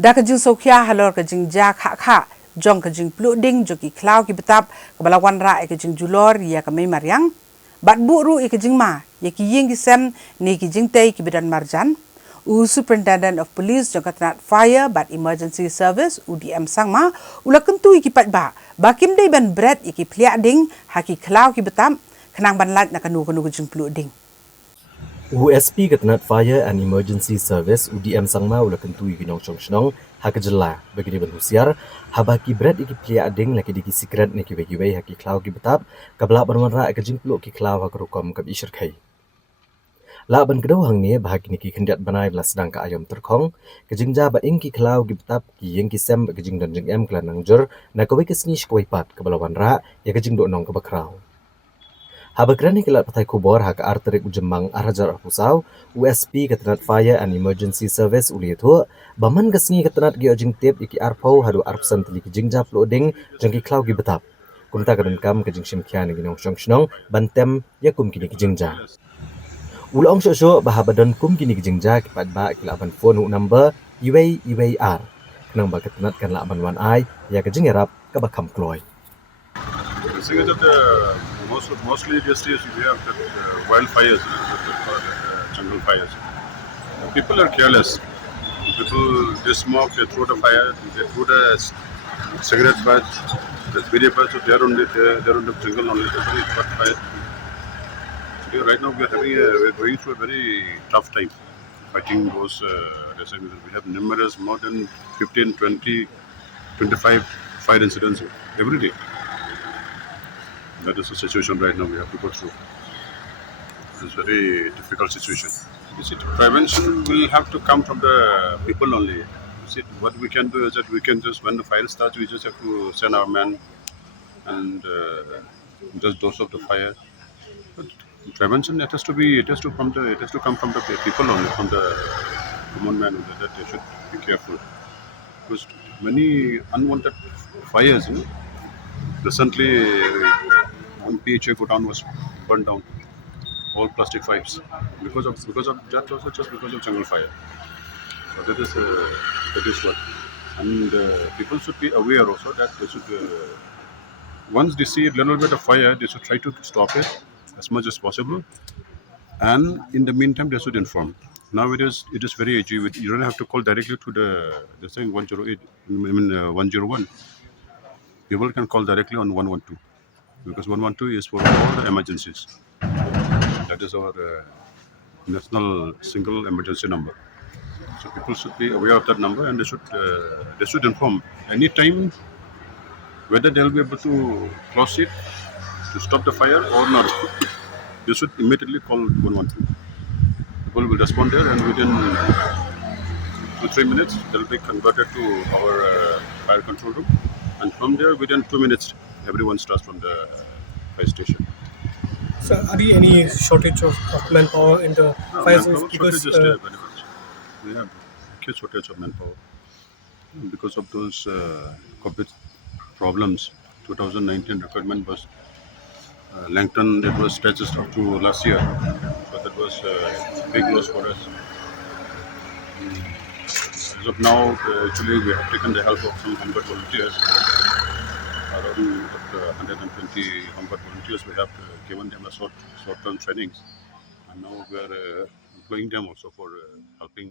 Da kajing sokia halor kajing ja kha jong kajing pluding joki klau ki betap kabalawan ra kajing julor ya kamay maryang bat buru kajing ma ya ki ying kisem ni kajing tay ki bidan marjan Superintendent of Police jong katnat fire bat emergency service UDM sangma ulakentu ikipat bakim day ban bread iki pliading haki klau ki betap kenang ban lat nakanu kajing pluding USP Katnat Fire and Emergency Service UDM Sangma ulakentu iginong chongshnong hakajela begini benhusiar habaki bread iki plia ading laki diki secret niki begiwe haki klau ki betap kabla banwanra akajing pluk ki klau hakrukom kab ishir khai la ban kedo hangni bahagi niki kendiat banai bla sedang ka ayam terkong kajingja ba ing ki klau ki betap ki yeng ki sem kajing dan jeng em klanang jur na kawe kesni shkoi pat kabla wanra ya kajing do nong ka bakrau Habakran hikilat patai kubor hak arterik ujemang arajar pusau USP Katnat Fire and Emergency Service uliatu baman gasni katnat gi ojing tip iki arpau hadu arpsan tili ki jingja uploading jengki klau gi betap kumta kadan kam ke jingshim kyan gi nong shong bantem yakum kini ki jingja ulong sho bahabadon kum kini ki jingja kipat ba kilaban phone number UAR kenang ba katnat kan la ban wan ai ya ke jingerap ka bakam kloy Mostly these days we have wildfires, jungle fires. People are careless. People, they smoke, they throw the fire, they throw the cigarette butt, the video butt, so they're on the jungle only. They got fire. So right now we're going through a very tough time fighting those. We have numerous, more than 15, 20, 25 fire incidents every day. That is the situation right now we have to go through. It's a very difficult situation. You see, prevention will have to come from the people only. You see, what we can do is that we can just, when the fire starts, we just have to send our men and just dose off the fire. But prevention, it has to come from the people only, from the common man, that they should be careful. Because many unwanted fires, recently one PHA Godown was burned down, all plastic pipes, because of that also, just because of jungle fire. So that is what, and people should be aware also that they should once they see a little bit of fire, they should try to stop it as much as possible, and in the meantime they should inform. Now it is very easy. You don't have to call directly to the thing 108. I mean 101. People can call directly on 112 because 112 is for all the emergencies. That is our national single emergency number. So people should be aware of that number and they should inform anytime whether they'll be able to close it to stop the fire or not. They should immediately call 112. People will respond there, and within 2-3 minutes they'll be converted to our fire control room, and from there within 2 minutes everyone starts from the fire station. So, are there any shortage of manpower in the fire service? Because very much. We have huge shortage of manpower because of those COVID problems. 2019 requirement was lengthened. It was stretched up to last year, so that was a big loss for us. As of now, actually we have taken the help of some homeguard volunteers. Around 120 homeguard volunteers, we have given them a short-term trainings, and now we are employing them also for helping